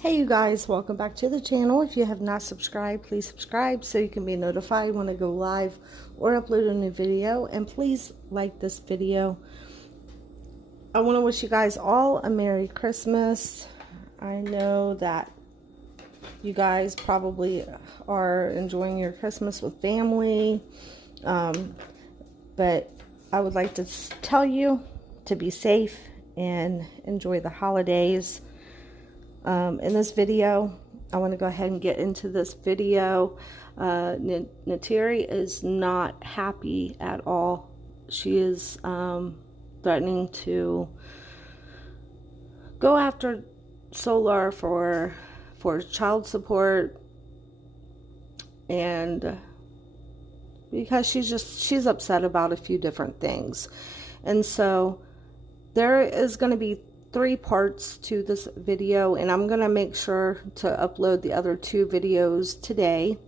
Hey you guys, welcome back to the channel. If you have not subscribed, please subscribe so you can be notified when I go live or upload a new video. And please like this video. I want to wish you guys all a Merry Christmas. I know that you guys probably are enjoying your Christmas with family. But I would like to tell you to be safe and enjoy the holidays. In this video, I want to go ahead and get into this video. Neytiri is not happy at all. She is threatening to go after Solar for child support, and because she's upset about a few different things. And so there is going to be 3 parts to this video, and I'm gonna make sure to upload the other 2 videos today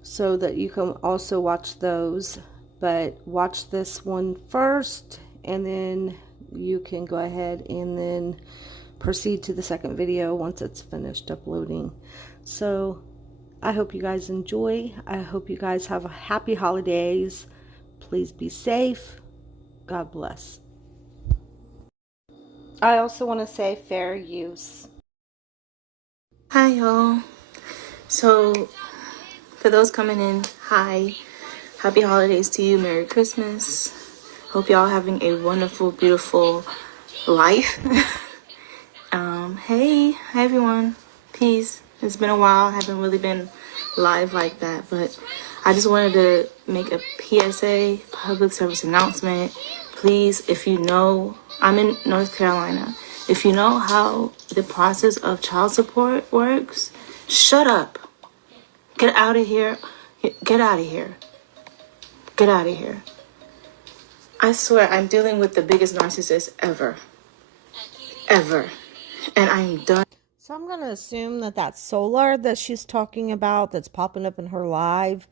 so that you can also watch those. But watch this one first, and then you can go ahead and then proceed to the second video once it's finished uploading. So I hope you guys enjoy. I hope you guys have a happy holidays. Please be safe. God bless. I also want to say fair use. Hi y'all. So for those coming in, hi, happy holidays to you, Merry Christmas. Hope y'all having a wonderful, beautiful life. Hey everyone, peace. It's been a while. I haven't really been live like that, but I just wanted to make a PSA, public service announcement. Please, if you know, I'm in North Carolina. If you know how the process of child support works, shut up. Get out of here. Get out of here. Get out of here. I swear, I'm dealing with the biggest narcissist ever. Ever. And I'm done. So I'm going to assume that that's Solar that she's talking about that's popping up in her live.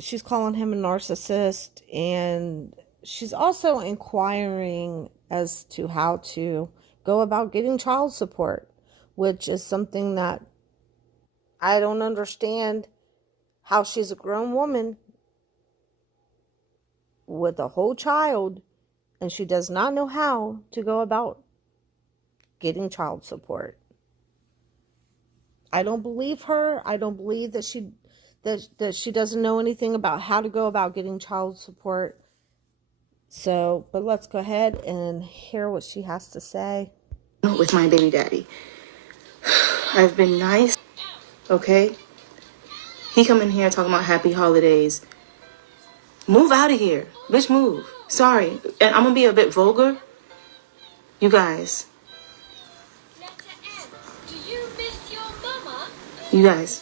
She's calling him a narcissist, and she's also inquiring as to how to go about getting child support, which is something that I don't understand, how she's a grown woman with a whole child and she does not know how to go about getting child support. I don't believe her. I don't believe that she doesn't know anything about how to go about getting child support. So, but let's go ahead and hear what she has to say. With my baby daddy. I've been nice, okay? He come in here talking about happy holidays. Move out of here. Bitch, move. Sorry. And I'm gonna be a bit vulgar. You guys. You guys.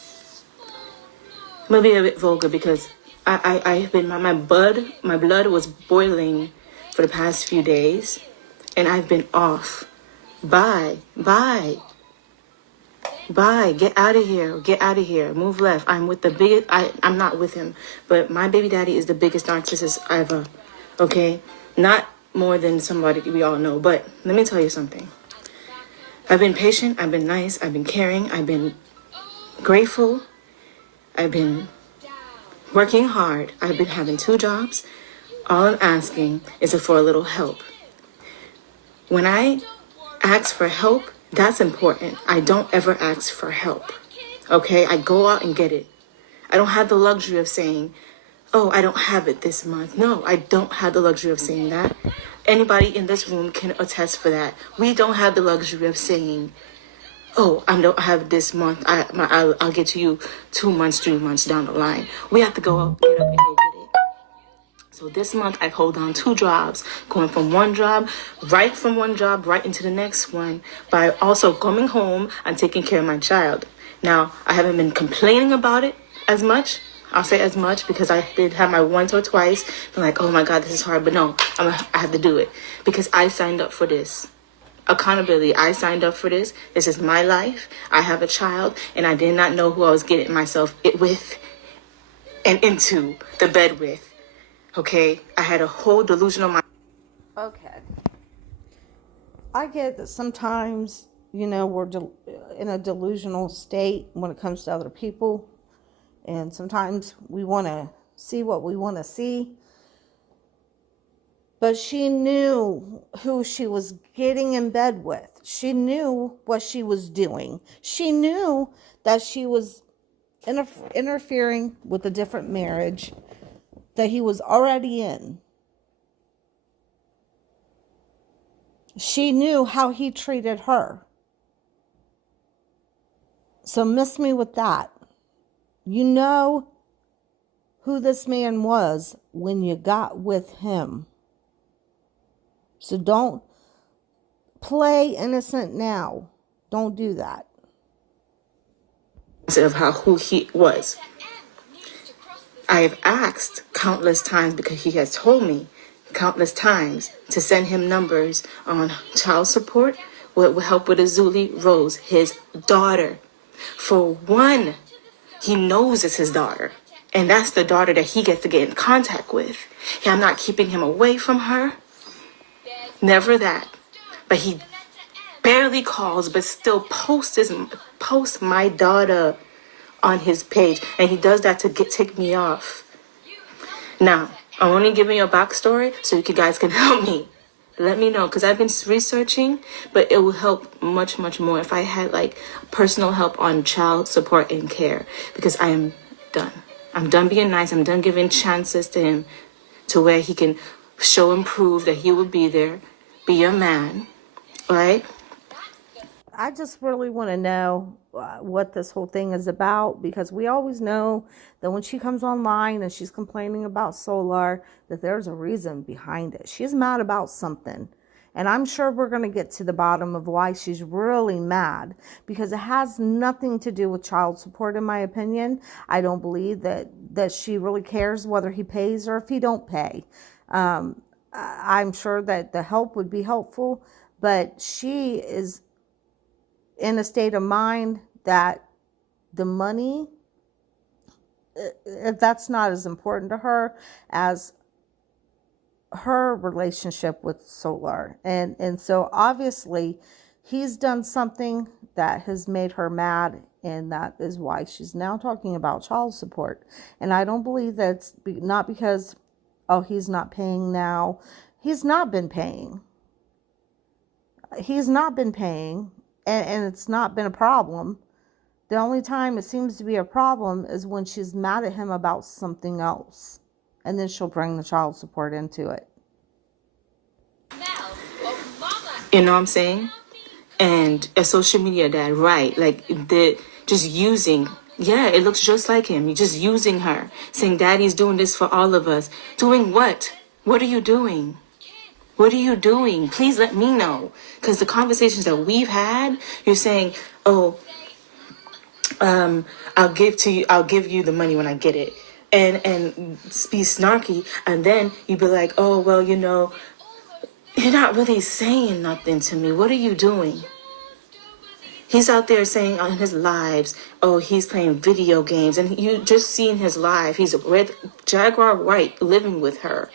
I'm gonna be a bit vulgar because I've been, my blood was boiling for the past few days, and I've been off. Bye. Get out of here. Get out of here. Move left. I'm with the biggest, I'm not with him, but my baby daddy is the biggest narcissist ever. Okay? Not more than somebody we all know, but let me tell you something. I've been patient. I've been nice. I've been caring. I've been grateful. I've been working hard. I've been having 2 jobs. All I'm asking is for a little help. When I ask for help, that's important. I don't ever ask for help. Okay? I go out and get it. I don't have the luxury of saying, oh, I don't have it this month. No, I don't have the luxury of saying that. Anybody in this room can attest for that. We don't have the luxury of saying, oh, I don't have this month. I'll get to you 2 months, 3 months down the line. We have to go out, get up, and go get it. So this month I hold down 2 jobs, going from one job right into the next one, by also coming home and taking care of my child. Now, I haven't been complaining about it as much. I'll say as much because I did have my once or twice. Been like, oh my God, this is hard. But no, I have to do it because I signed up for this. Accountability. I signed up for this. This is my life. I have a child, and I did not know who I was getting myself with and into the bed with. Okay? I had a whole delusional mind. Okay. I get that sometimes, you know, in a delusional state when it comes to other people. And sometimes we want to see what we want to see. But she knew who she was getting in bed with. She knew what she was doing. She knew that she was interfering with a different marriage that he was already in. She knew how he treated her. So miss me with that. You know who this man was when you got with him. So don't play innocent now. Don't do that. Of who he was. I have asked countless times, because he has told me countless times, to send him numbers on child support, what will help with Azuli Rose, his daughter. For one, he knows it's his daughter. And that's the daughter that he gets to get in contact with. I'm not keeping him away from her. Never that. But he barely calls, but still posts my daughter on his page. And he does that to tick me off. Now, I'm only giving you a backstory so you guys can help me. Let me know, because I've been researching, but it will help much, much more if I had like personal help on child support and care, because I am done. I'm done being nice. I'm done giving chances to him to where he can show and prove that he will be there, be your man, right? I just really want to know what this whole thing is about, because we always know that when she comes online and she's complaining about Solar, that there's a reason behind it. She's mad about something. And I'm sure we're going to get to the bottom of why she's really mad, because it has nothing to do with child support, in my opinion. I don't believe that she really cares whether he pays or if he don't pay. I'm sure that the help would be helpful, but she is in a state of mind that the money, if that's not as important to her as her relationship with Solar. And so obviously he's done something that has made her mad, and that is why she's now talking about child support. And I don't believe that's not because, oh, he's not paying now. He's not been paying. He's not been paying. And it's not been a problem. The only time it seems to be a problem is when she's mad at him about something else. And then she'll bring the child support into it. You know what I'm saying? And a social media dad, right? Like, they're just using, yeah, it looks just like him. You're just using her. Saying, Daddy's doing this for all of us. Doing what? What are you doing? What are you doing? Please let me know. Because the conversations that we've had, you're saying, oh, I'll give you the money when I get it. And be snarky. And then you'd be like, oh, well, you know, you're not really saying nothing to me. What are you doing? He's out there saying on his lives, oh, he's playing video games. And you just seen his live. He's with Jaguar White living with her.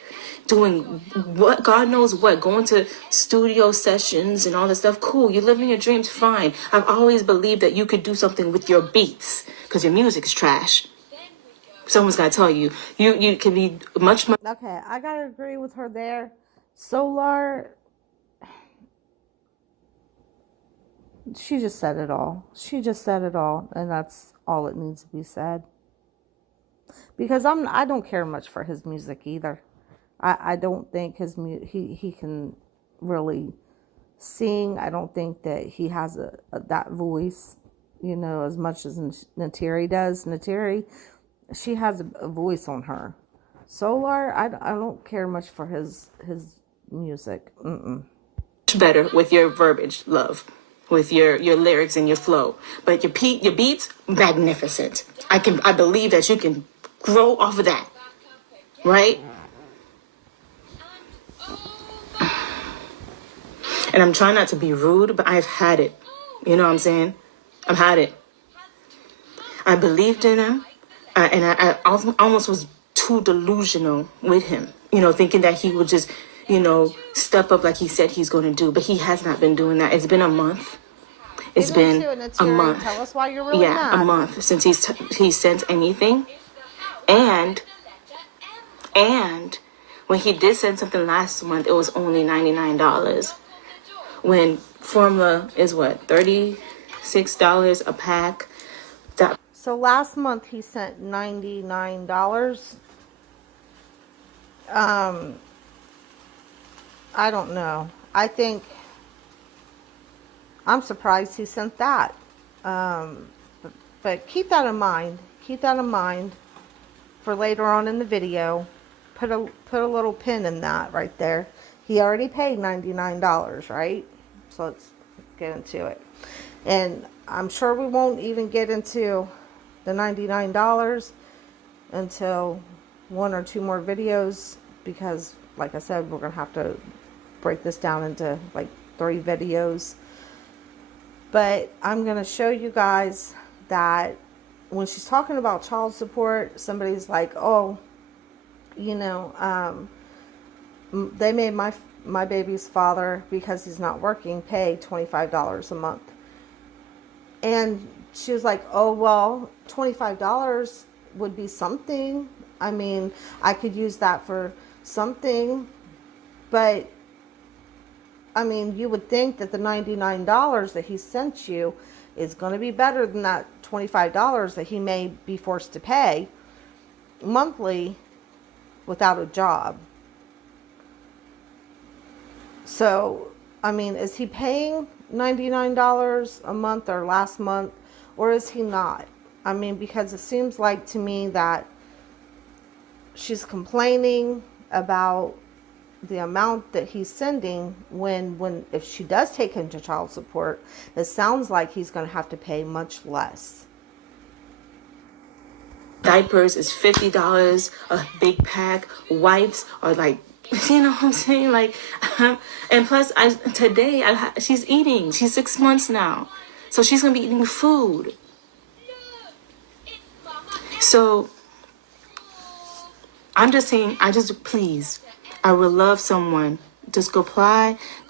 Doing what, God knows what, going to studio sessions and all this stuff. Cool, you're living your dreams, fine. I've always believed that you could do something with your beats, because your music's trash. Someone's got to tell you. You can be much. Okay, I got to agree with her there. Solar, she just said it all. She just said it all, and that's all it needs to be said. Because I don't care much for his music either. I don't think he can really sing. I don't think that he has that voice, you know, as much as Neytiri does. Neytiri, she has a voice on her. Solar, I don't care much for his music. Better with your verbiage, love, with your lyrics and your flow, but your beats, magnificent. I believe that you can grow off of that, right? And I'm trying not to be rude, but I've had it. You know what I'm saying? I've had it. I believed in him, and I almost was too delusional with him. You know, thinking that he would just, you know, step up like he said he's going to do. But he has not been doing that. It's been a month. It's Get been into it, a Neytiri. month. Tell us why you're really Yeah, a mad. month since he sent anything. And when he did send something last month, it was only $99. When formula is what, $36 a pack. So last month he sent $99. I don't know. I'm surprised he sent that. But keep that in mind. Keep that in mind for later on in the video. Put a little pin in that right there. He already paid $99, right? So let's get into it. And I'm sure we won't even get into the $99 until one or two more videos, because like I said, we're gonna have to break this down into like 3 videos. But I'm gonna show you guys that when she's talking about child support, somebody's like, oh, you know, they made my baby's father, because he's not working, pay $25 a month. And she was like, oh, well, $25 would be something. I mean, I could use that for something. But, I mean, you would think that the $99 that he sent you is going to be better than that $25 that he may be forced to pay monthly without a job. So, I mean, is he paying $99 a month or last month, or is he not? I mean, because it seems like to me that she's complaining about the amount that he's sending when if she does take him to child support, it sounds like he's going to have to pay much less. Diapers is $50 a big pack. Wipes are like, you know what I'm saying? Like, and plus, she's eating. She's 6 months now, so she's gonna be eating food. So I'm just saying, please, I would love someone. Just go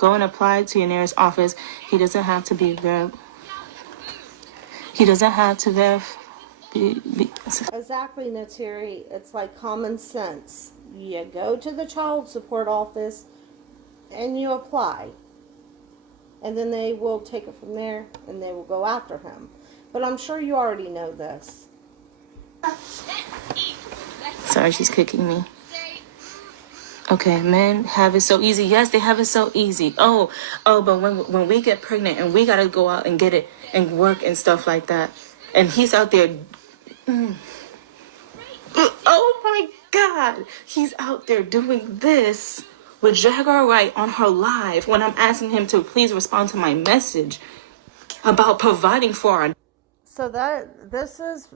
and apply to your nearest office. He doesn't have to be there. He doesn't have to there. Exactly, Neytiri. It's like common sense. You go to the child support office and you apply. And then they will take it from there and they will go after him. But I'm sure you already know this. Sorry, she's kicking me. Okay, men have it so easy. Yes, they have it so easy. Oh, but when we get pregnant and we gotta go out and get it and work and stuff like that, and he's out there. Oh my God, he's out there doing this with Jaguar Wright on her live when I'm asking him to please respond to my message about providing for her. So this is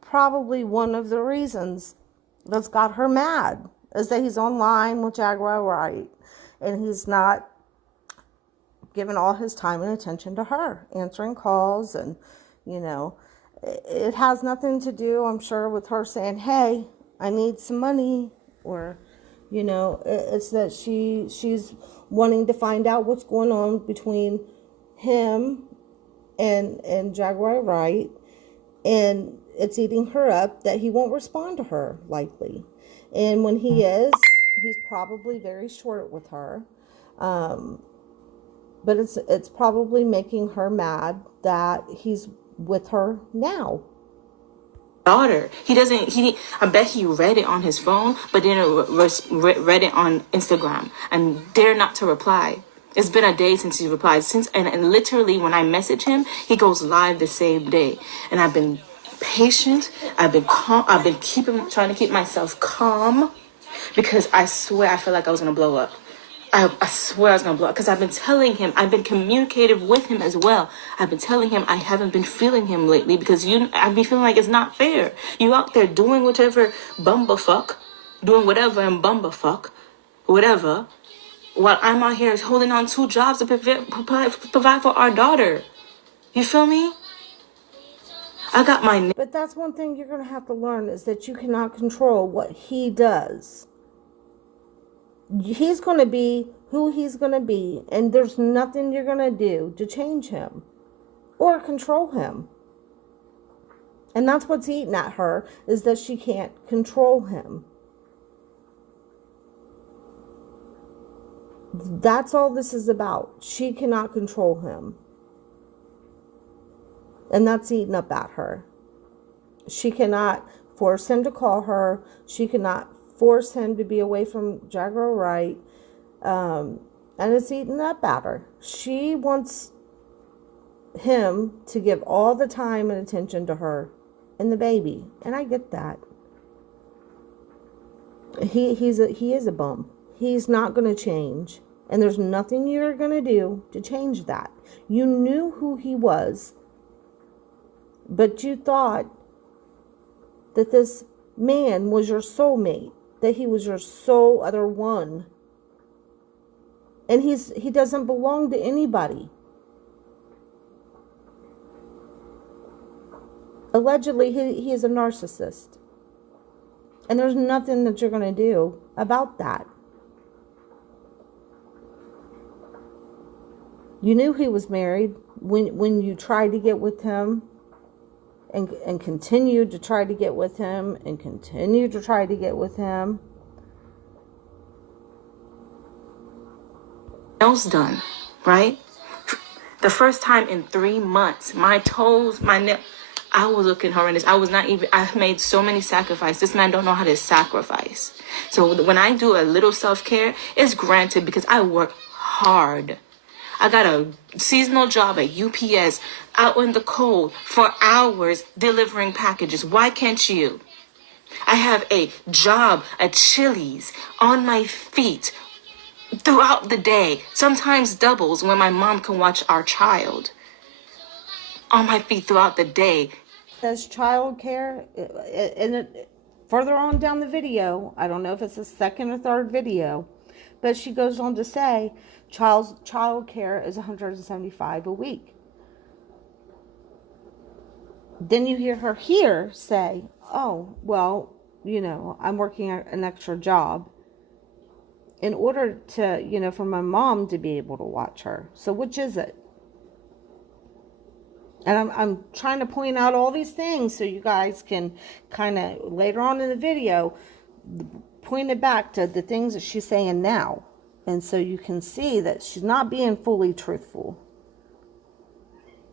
probably one of the reasons that's got her mad, is that he's online with Jaguar Wright and he's not giving all his time and attention to her, answering calls. And, you know, it has nothing to do, I'm sure, with her saying, hey, I need some money, or, you know, it's that she's wanting to find out what's going on between him and Jaguar Wright, and it's eating her up that he won't respond to her, likely. And when he is, he's probably very short with her. But it's probably making her mad that he's with her now. Daughter, I bet he read it on his phone, but then read it on Instagram and dare not to reply. It's been a day since he replied. And literally when I message him, he goes live the same day. And I've been patient. I've been calm. I've been trying to keep myself calm, because I swear I feel like I was gonna blow up. I swear I was gonna blow up, because I've been telling him, I've been communicative with him as well. I've been telling him I haven't been feeling him lately, because I've been feeling like it's not fair. You out there doing whatever bumblefuck, doing whatever and bumblefuck, whatever, while I'm out here holding on 2 jobs to provide for our daughter. You feel me? I got my... But that's one thing you're going to have to learn, is that you cannot control what he does. He's going to be who he's going to be, and there's nothing you're going to do to change him. or control him. And that's what's eating at her, is that she can't control him. That's all this is about. She cannot control him. And that's eating up at her. She cannot force him to call her. She cannot force him to be away from Jagger Wright. And it's eating up at her. She wants him to give all the time and attention to her and the baby. And I get that. He is a bum. He's not going to change. And there's nothing you're going to do to change that. You knew who he was. But you thought that this man was your soulmate. That he was your soul other one. And he doesn't belong to anybody. Allegedly, he is a narcissist. And there's nothing that you're going to do about that. You knew he was married when you tried to get with him and continued to try to get with him and continued to try to get with him. Nails done, right? The first time in 3 months, my toes, my nail, I was looking horrendous. I made so many sacrifices. This man don't know how to sacrifice. So when I do a little self-care, it's granted because I work hard. I got a seasonal job at UPS out in the cold for hours delivering packages. Why can't you? I have a job at Chili's on my feet throughout the day, sometimes doubles when my mom can watch our child. On my feet throughout the day. Says child care, and further on down the video, I don't know if it's the second or third video, but she goes on to say child care is $175 a week. Then you hear her here say, oh, well, I'm working an extra job in order to, for my mom to be able to watch her. So which is it? And I'm trying to point out all these things so you guys can kind of later on in the video point it back to the things that she's saying now. And so you can see that she's not being fully truthful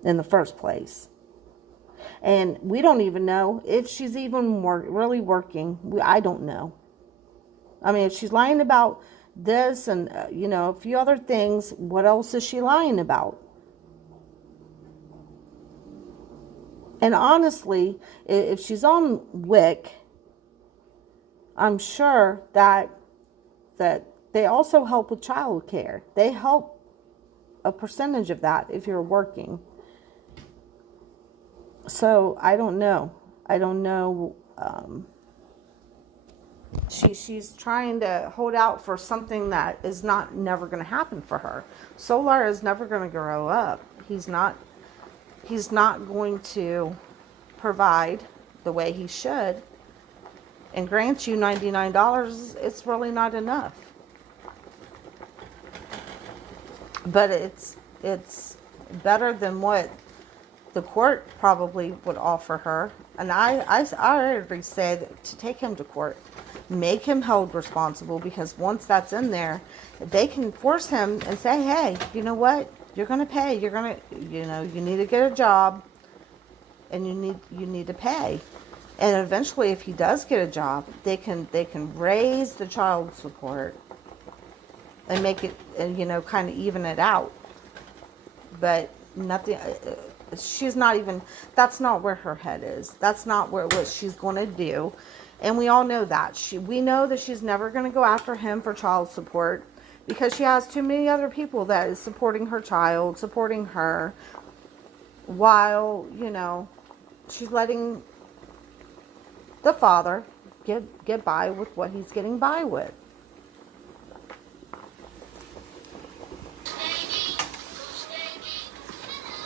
in the first place. And we don't even know if she's even really working. I don't know. I mean, if she's lying about this and, a few other things, what else is she lying about? And honestly, if she's on WIC, I'm sure that they also help with child care. They help a percentage of that if you're working. So I don't know. She's trying to hold out for something that is never going to happen for her. Solar is never going to grow up. He's not going to provide the way he should and grant you $99. It's really not enough. But it's better than what the court probably would offer her. And I already said to take him to court, make him held responsible, because once that's in there, they can force him and say, hey, you know what? You're going to pay. You're going to, you need to get a job and you need to pay. And eventually, if he does get a job, they can raise the child support and make it, kind of even it out. But nothing, she's not even, that's not where her head is. That's not what she's going to do. And we all know that. We know that she's never going to go after him for child support because she has too many other people that is supporting her child, supporting her, while, she's letting the father get by with what he's getting by with.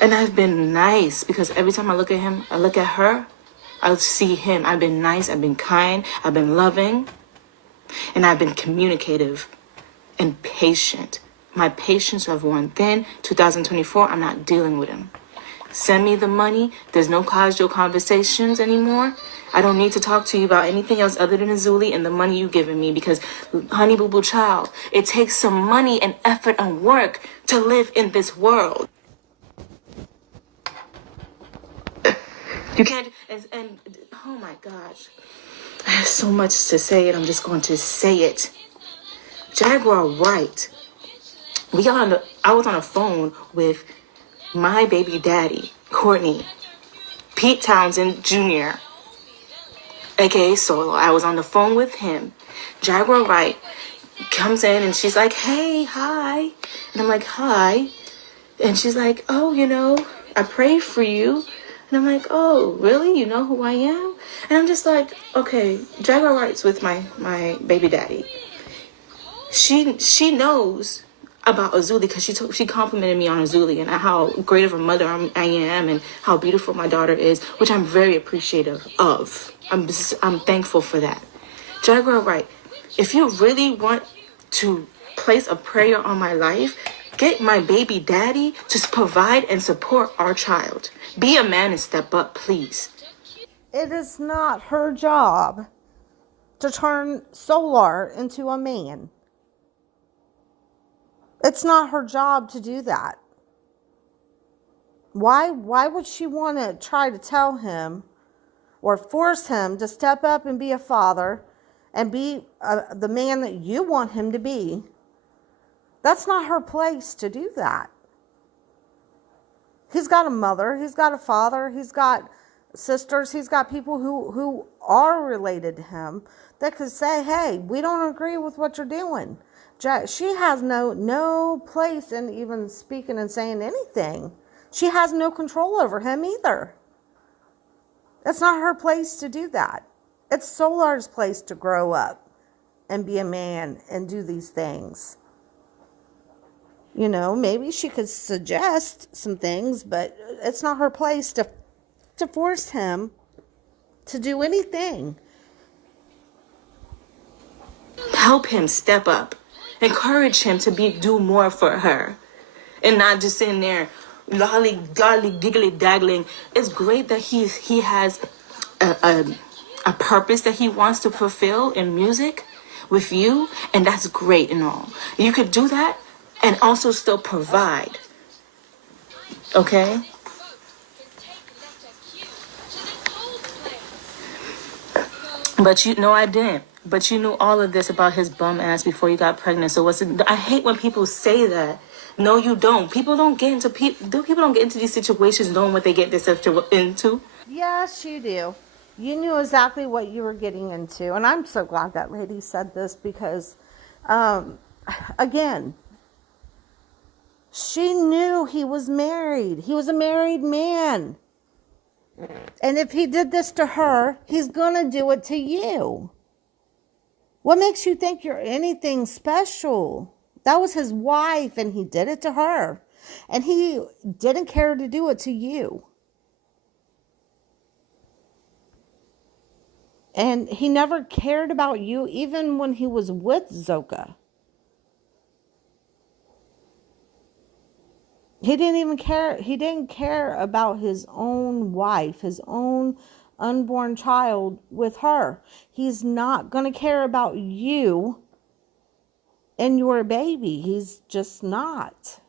And I've been nice because every time I look at him, I look at her, I see him. I've been nice, I've been kind, I've been loving, and I've been communicative and patient. My patience have worn thin. 2024, I'm not dealing with him. Send me the money. There's no casual conversations anymore. I don't need to talk to you about anything else other than Azuli and the money you giving me, because, honey boo boo child, it takes some money and effort and work to live in this world. You can't, and oh my gosh, I have so much to say and I'm just going to say it. Jaguar Wright. I was on a phone with my baby daddy, Courtney, Pete Townsend Jr., aka Solo. I was on the phone with him. Jaguar Wright comes in and she's like, hey, hi. And I'm like, hi. And she's like, oh, I prayed for you. And I'm like, oh, really? You know who I am? And I'm just like, okay, Jaguar Wright's with my baby daddy. She knows about Azuli because she complimented me on Azuli and how great of a mother I am and how beautiful my daughter is, which I'm very appreciative of. I'm thankful for that. Jaguar Wright, if you really want to place a prayer on my life, get my baby daddy to provide and support our child. Be a man and step up, please. It is not her job to turn Solar into a man. It's not her job to do that. Why would she want to try to tell him or force him to step up and be a father and be the man that you want him to be? That's not her place to do that. He's got a mother, he's got a father, he's got sisters, he's got people who are related to him that could say, hey, we don't agree with what you're doing. She has no place in even speaking and saying anything. She has no control over him either. It's not her place to do that. It's Solar's place to grow up and be a man and do these things. Maybe she could suggest some things, but it's not her place to force him to do anything. Help him step up. Encourage him to do more for her. And not just sitting there lolly, giggly, daggling. It's great that he has a purpose that he wants to fulfill in music with you, and that's great and all. You could do that and also still provide. Okay? But I didn't. But you knew all of this about his bum ass before you got pregnant. So I hate when people say that. No, you don't. People don't get into these situations knowing what they get themselves into. Yes, you do. You knew exactly what you were getting into. And I'm so glad that lady said this because, again, she knew he was married. He was a married man. And if he did this to her, he's going to do it to you. What makes you think you're anything special? That was his wife, and he did it to her. And he didn't care to do it to you. And he never cared about you, even when he was with Zoka. He didn't even care. He didn't care about his own wife, his own unborn child with her. He's not going to care about you and your baby. He's just not.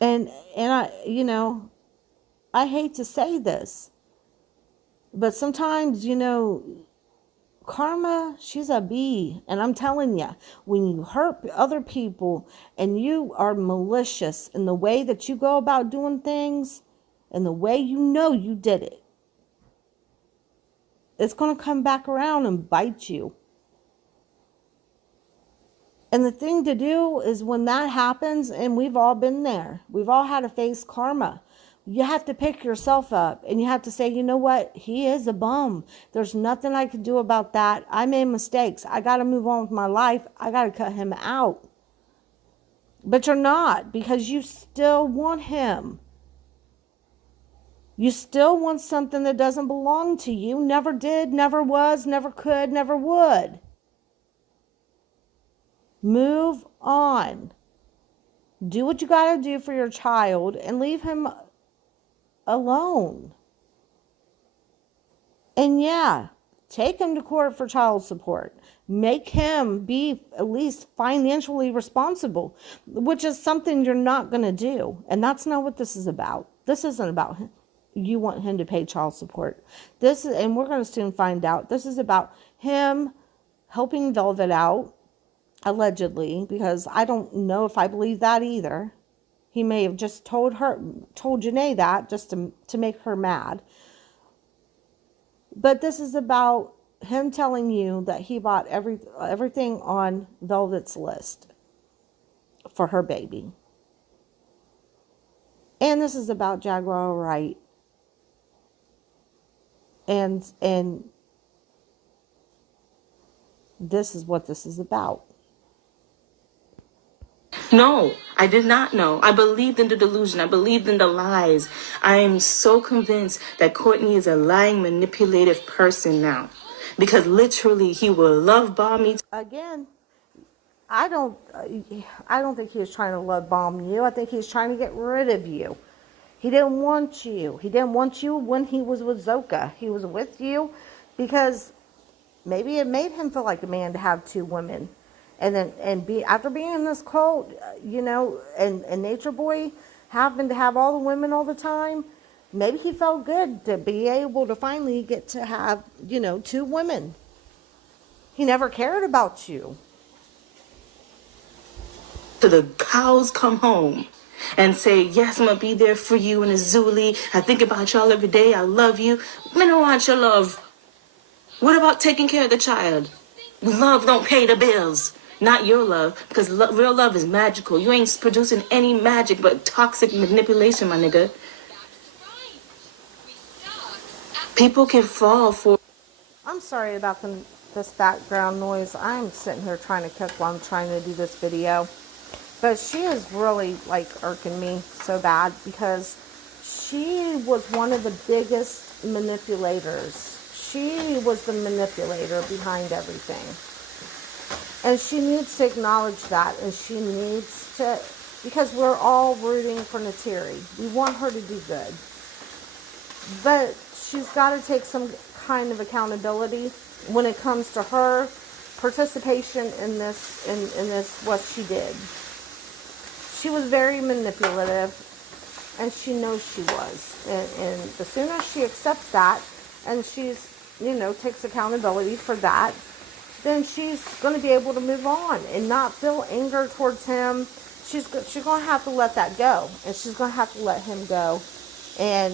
And I hate to say this, but sometimes, karma, she's a bee. And I'm telling you, when you hurt other people and you are malicious in the way that you go about doing things and the way you did it, it's going to come back around and bite you. And the thing to do is when that happens, and we've all been there, we've all had to face karma. You have to pick yourself up and you have to say, you know what? He is a bum. There's nothing I can do about that. I made mistakes. I got to move on with my life. I got to cut him out. But you're not, because you still want him. You still want something that doesn't belong to you. Never did, never was, never could, never would. Move on. Do what you got to do for your child and leave him alone. And yeah, take him to court for child support. Make him be at least financially responsible, which is something you're not going to do. And that's not what this is about. This isn't about him. You want him to pay child support. This is, and we're going to soon find out. This is about him helping Velvet out, allegedly, because I don't know if I believe that either. He may have just told Janae that just to make her mad. But this is about him telling you that he bought everything on Velvet's list for her baby. And this is about Jaguar Wright. And this is what this is about. No, I did not know. I believed in the delusion. I believed in the lies. I am so convinced that Courtney is a lying, manipulative person now. Because literally, he will love bomb me. Again, I don't think he was trying to love bomb you. I think he's trying to get rid of you. He didn't want you. He didn't want you when he was with Zoka. He was with you because maybe it made him feel like a man to have two women. And be after being in this cult, and Nature Boy having to have all the women all the time, maybe he felt good to be able to finally get to have, two women. He never cared about you. To the cows come home and say, yes, I'm going to be there for you in a Zuli. I think about y'all every day. I love you. I don't want your love. What about taking care of the child? Love don't pay the bills. Not your love, because real love is magical. You ain't producing any magic but toxic manipulation, my nigga. People can fall for... I'm sorry about this background noise. I'm sitting here trying to cook while I'm trying to do this video. But she is really, irking me so bad because she was one of the biggest manipulators. She was the manipulator behind everything. And she needs to acknowledge that, and she needs to, because we're all rooting for Neytiri. We want her to do good. But she's got to take some kind of accountability when it comes to her participation in this, what she did. She was very manipulative, and she knows she was. And the sooner she accepts that, and she's, takes accountability for that, then she's going to be able to move on and not feel anger towards him. She's going to have to let that go, and she's going to have to let him go, and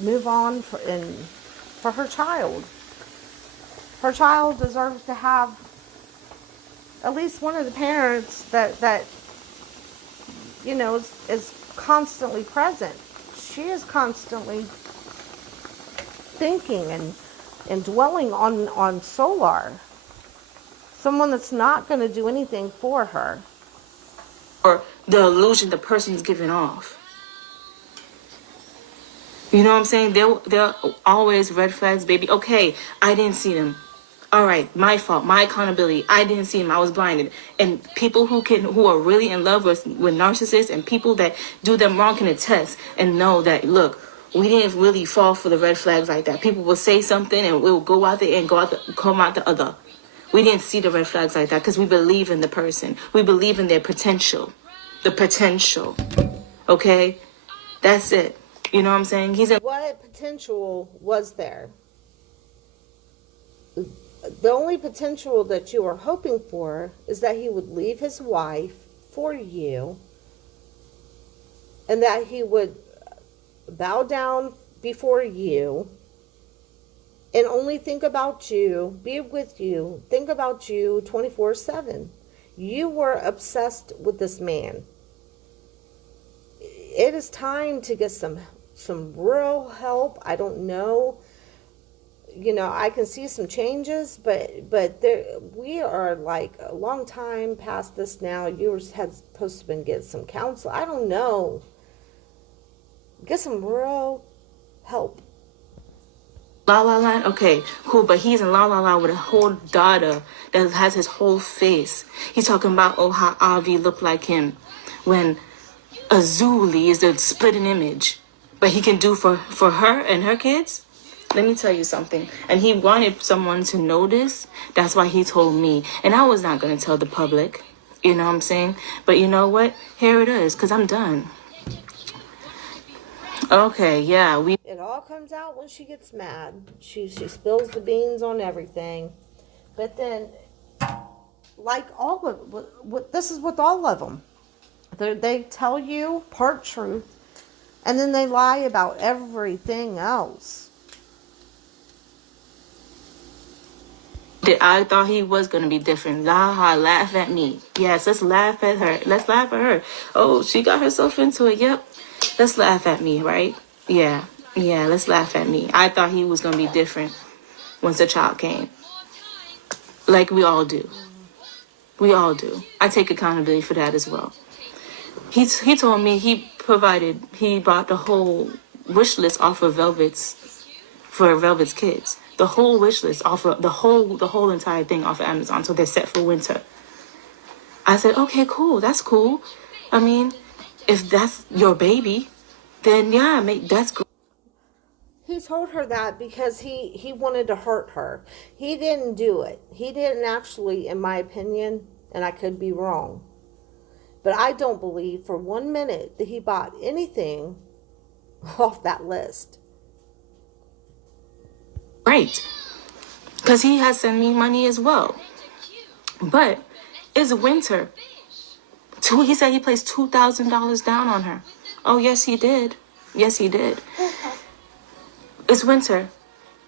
move on for her child. Her child deserves to have at least one of the parents that is constantly present. She is constantly thinking and dwelling on Solar. Someone that's not going to do anything for her. Or the illusion the person's giving off. You know what I'm saying? They're always red flags, baby. Okay, I didn't see them. All right, my fault, my accountability. I didn't see them. I was blinded. And people who are really in love with narcissists and people that do them wrong can attest and know that, look, we didn't really fall for the red flags like that. People will say something and we'll go out there and come out the other. We didn't see the red flags like that because we believe in the person. We believe in their potential. The potential. Okay? That's it. You know what I'm saying? What potential was there? The only potential that you are hoping for is that he would leave his wife for you, and that he would bow down before you and only think about you, be with you, think about you 24/7. You were obsessed with this man. It is time to get some real help. I don't know. I can see some changes, but we are like a long time past this now. You were supposed to get some counsel. I don't know. Get some real help. La La Land? Okay, cool. But he's in La La Land with a whole daughter that has his whole face. He's talking about, how Avi looked like him. when Azuli is a splitting image, but he can do for her and her kids? Let me tell you something. And he wanted someone to know this. That's why he told me. And I was not going to tell the public. You know what I'm saying? But you know what? Here it is, because I'm done. Okay, yeah, It all comes out when she gets mad. She spills the beans on everything. But then, like all of what this is with all of them. They tell you part truth, and then they lie about everything else. I thought he was going to be different. Laugh at me. Yes, let's laugh at her. Let's laugh at her. Oh, she got herself into it. Yep. Let's laugh at me, right? Yeah, let's laugh at me. I thought he was going to be different once the child came. Like we all do. We all do. I take accountability for that as well. He told me he bought the whole wish list off of for Velvet's kids. The whole wish list off of the whole entire thing off of Amazon, so they're set for winter. I said, okay, cool, that's cool. I mean, if that's your baby, then yeah, that's great. He told her that because he wanted to hurt her. He didn't do it. He didn't actually, in my opinion, and I could be wrong, but I don't believe for 1 minute that he bought anything off that list. Right. Because he has sent me money as well. But it's winter. He said he placed $2,000 down on her. Oh, yes, he did. Yes, he did. It's winter.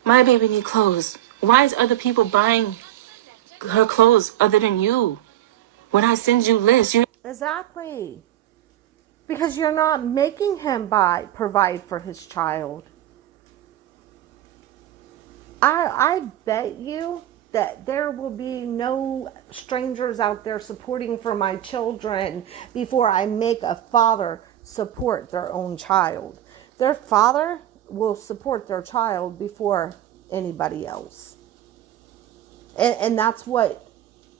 My baby need clothes. Why is other people buying her clothes other than you? When I send you lists, you... Exactly. Because you're not making him provide for his child. I bet you that there will be no strangers out there supporting for my children before I make a father support their own child. Their father will support their child before anybody else. And that's what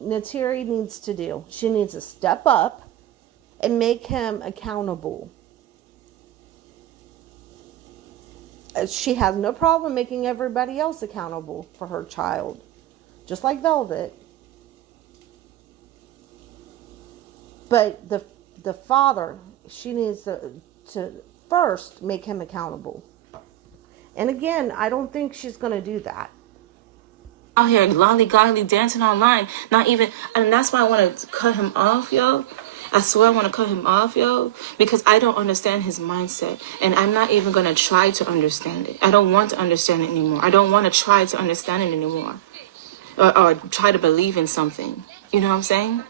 Neytiri needs to do. She needs to step up and make him accountable. She has no problem making everybody else accountable for her child, just like Velvet. But the father, she needs to first make him accountable. And again, I don't think she's going to do that. Out here lollygoggly dancing online, not even, and that's why I want to cut him off, yo. I swear I want to cut him off, yo, because I don't understand his mindset, and I'm not even going to try to understand it. I don't want to understand it anymore. I don't want to try to understand it anymore, or try to believe in something. You know what I'm saying?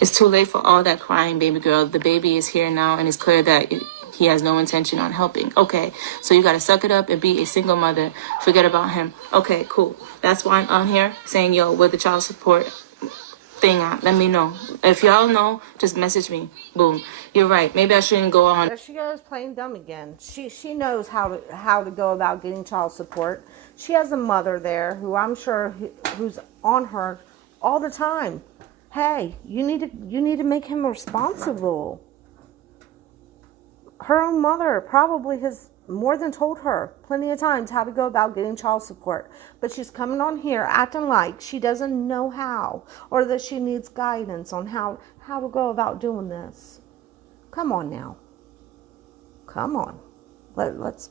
It's too late for all that crying, baby girl. The baby is here now, and it's clear that he has no intention on helping. Okay, so you got to suck it up and be a single mother. Forget about him. Okay, cool. That's why I'm on here saying, yo, where the child support thing at? Let me know. If y'all know, just message me. Boom. You're right. Maybe I shouldn't go on. There she goes playing dumb again. She knows how to go about getting child support. She has a mother there who I'm sure who's on her all the time. Hey, you need to make him responsible. Her own mother probably has more than told her plenty of times how to go about getting child support. But she's coming on here acting like she doesn't know how, or that she needs guidance on how to go about doing this. Come on now. Come on. Let's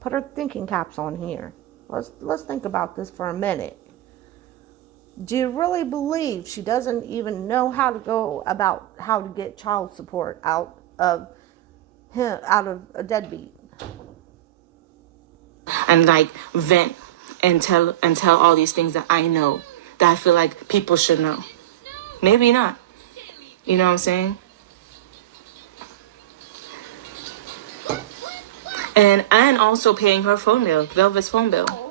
put our thinking caps on here. Let's think about this for a minute. Do you really believe she doesn't even know how to go about how to get child support out of a deadbeat? And like vent and tell all these things that I know, that I feel like people should know. Maybe not. You know what I'm saying? And also paying her phone bill, Velvet's phone bill.